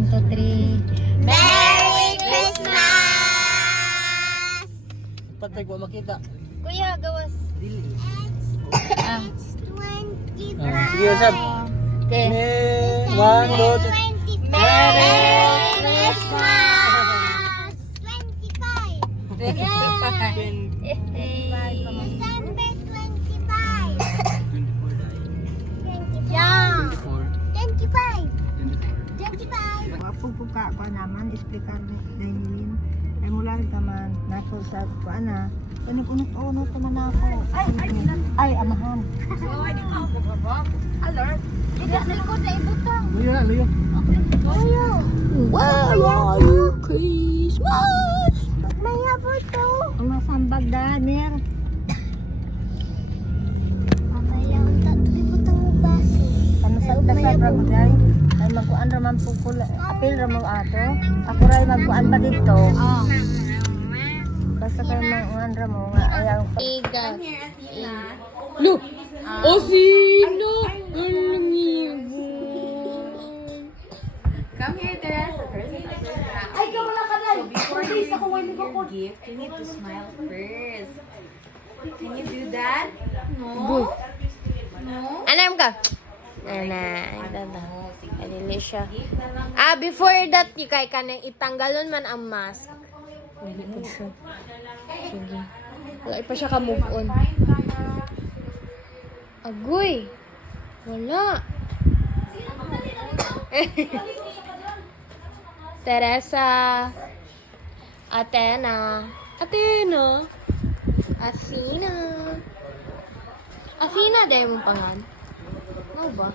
1, 2, 3. Merry Christmas! Patay ko makita. Kuya, gawas. Ah. It's 25. Sige, Usap. Okay. 1, 2, 3. Merry Christmas! 25. December 25. Yeah. 25. 25. Pagpuka ko naman, explicar ni Dailin. Ay mula rin naman, nako sa ko ana. Unot-unot naman ako. Ay, amahan. Alert. Hindi na likod na ibutang. Luyo na, luyo. Kuya. Where are you, Christmas? May habol to. Ang masambag Daniel. Mamaya ang tatuloy po itong baso. Ano sa utasay braguday? Ay magkuan raman po ko. Apil ramang ato. Ako ray magkuan pa dito. Basta kayo manguan ramo nga ayaw pa. Iga. Lu! O sino? Come here, Teresa. Ay, wala ka na. So before you receive your gift, you need to smile first. Can you do that? No? No? Anam ka? No, sige. Adili siya. Gift na lang. Before that, ikay ka nang itanggalon man ang mask. Dili po siya. Sige. Wala pa siya ka-move on. Agoy! Wala. Teresa. Athena. Athena. Athena. Athena, dahil mong pangan. Ano ba?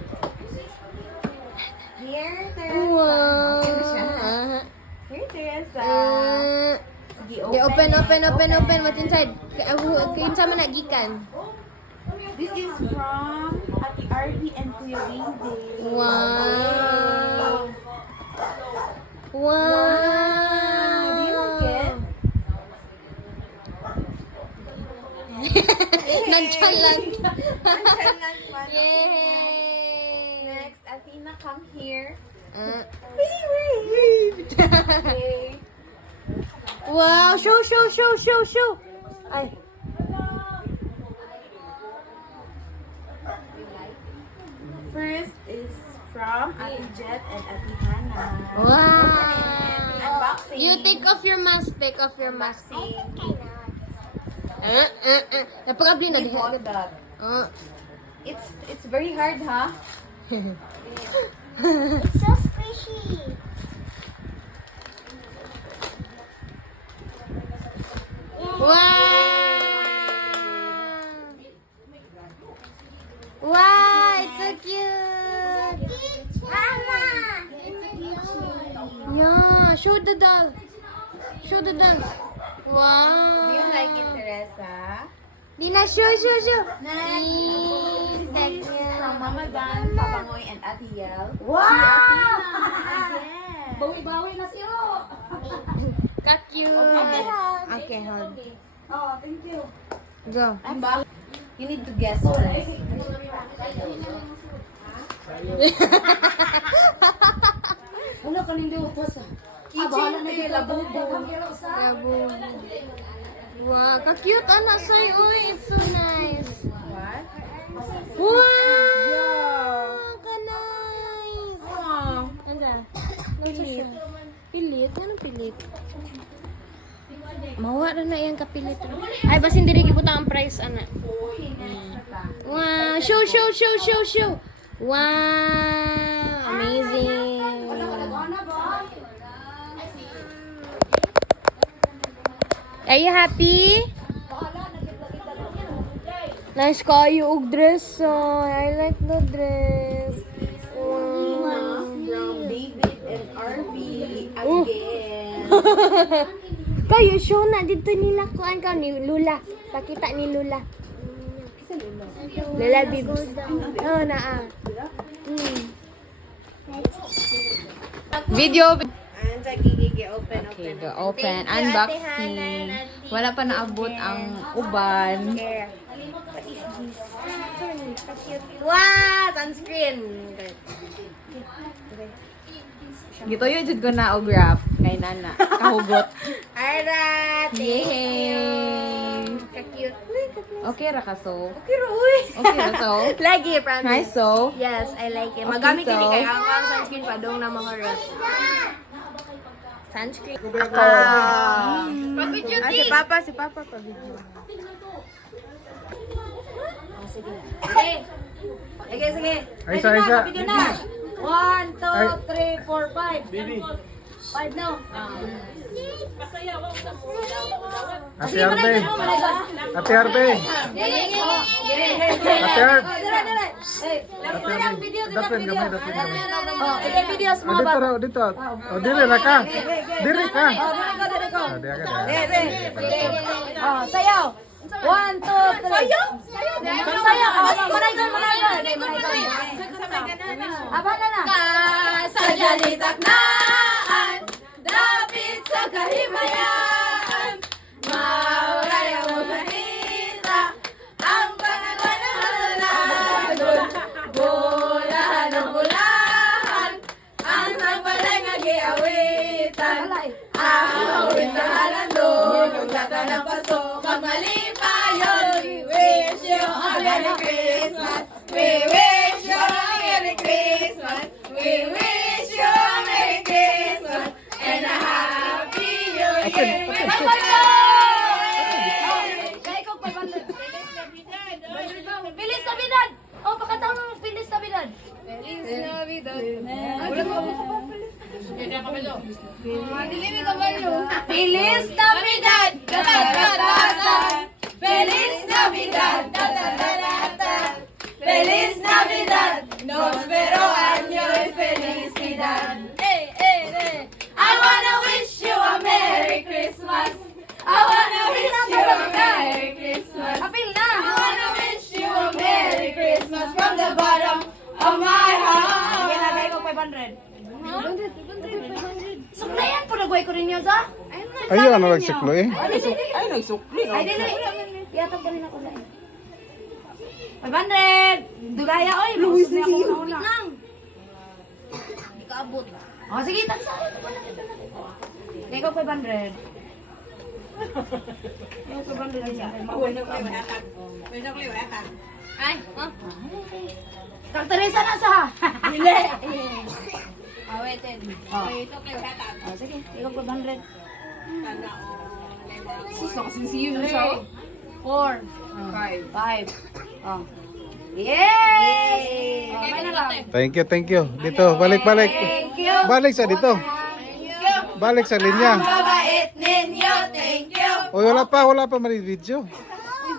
Here, Teresa. Wow. Here, Teresa. Sige, Okay, open. What's inside? Kinsa man nagikan? This is from Ate Arby and Kuya Wingday. Wow. Do you like it? Nagchalan. Yay! Yay! Next, Athena, come here. Uh, Okay. wow, show. Ay. First is from Ate Jet and Ate Hannah. Wow. Unboxing. You take off your mask. Unboxing. Napakabli na We diha. bought that. It's very hard, huh? It's so squishy. Wow. Wow, it's so cute. Mama! Yeah, show the doll. Wow. Do you like it, Teresa? Dina, show. Next. This This is from Mama Dan, Papa Ngoy, and Ate Yel. Wow! Again. Bawi-bawi na siro. Got you. Okay, hold. Oh, thank you. Go. You need to guess first. Wala ka nindi utos ah. Kitchen tayo, labubo. Labo. Wow, ka-cute anak say. Oy, it's so nice. What? Wow! Ka-nice. Oh. Anda. Pilit. Pilit? Anong pilit? Mawa na yung kapilit. Ay, basta hindi rin ibuta ang price, anak. Wow! Show! Wow! Amazing! Are you happy? Nice kayo og dress. Oh. I like the dress. Wow. From David and Arby Oh. again. Kayo, show na dito nila kuan ka ni Lula. Pakita ni Lula. Lula Bibs. Oh, naa. Video. And gigi open. Okay, go open. Unboxing. Wala pa naabot ang uban. Wow! Sunscreen! Gito yun, jud ko na og graph kay nana. Kahugot. Alright. Yay! Ka-cute. Okay ra ka so. Okay, Roy. Okay ra so. Lagi, promise. Hi so. Yes, I like it. Okay, Magamit so- yun kay ang sunscreen pa dong na mga rest. Sunscreen. Ako. Pag-video Si Papa pa video. Sige. Ay, isa. Video na. 1, 2, 3, 4, 5. Bibi. 5 no. Ate Arbe. Ate Arbe. Ate Arbe. Dapin kami. Oh, ito videos mga Dito bata. raw, dito. O, diri na ka. Diri ka. Oh, dali ko. O, diya ka. Oh, sayaw. 1, 2, 3. Sayaw? Sayaw. Manay doon. Abang na na. Sa jalitaknaan, dapit sa kahimayan, mauray ang mahita, ang pangalan ng haladon, bulahan ng bulahan, ang sampalay nga giawitan, awit na halandon, yung gata ng paso, kag malipayon, we wish you a Merry Christmas, we wish you a Merry Christmas, we wish you a Merry Christmas, and a Happy New Year. Bilis Navidad! Oh, pakatawag mo, Bilis Navidad! Feliz Navidad, ta ta ta ta. Feliz Navidad, ta ta ta ta. Feliz Navidad, prospero año y felicidad. I wanna wish you a Merry Christmas. I wanna wish you a Merry Christmas. Apil na! I wanna wish you a Merry Christmas from the bottom of my heart. Ginagay ko 500. Suklayan po nagway ko rin yun sa? Ayun, ano nagsiklo eh. Ay, nagsukli. Ay, dili. Iyatag ko rin ako sa 500! Dugaya, oy! Luwis na ako una. Hindi ka abot. Oh, sige, tagsa. Hindi ko 500. Yung 500 lang siya. Ay, oh. Kang Teresa na sa. Dili. Awetin. Oh. Ito kayo hatag. Oh, sige, ikaw 500. Sus, nakasinsiyo na siya. 4. 5. Oh. Yes! Oh, may na lang. Thank you. Dito, balik. Thank you. Balik sa dito. Balik sa linya. Mabait ninyo, thank you. O, wala pa mali video.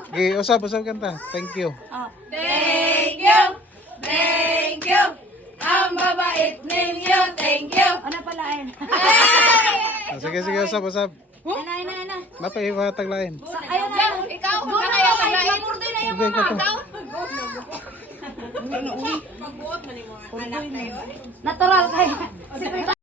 Okay, usap kanta. Thank you. Oh. Thank you. Thank you. Ang babait ninyo, thank you. Ano pala ayun? Sige, usap. Ana. Napaihatag lain. Ayun na. Ikaw, Doon na kayo kayo. Mapurdoy na yung Sige, mama. kato. Magbuot man mo anak kayo. Natural kayo. Secret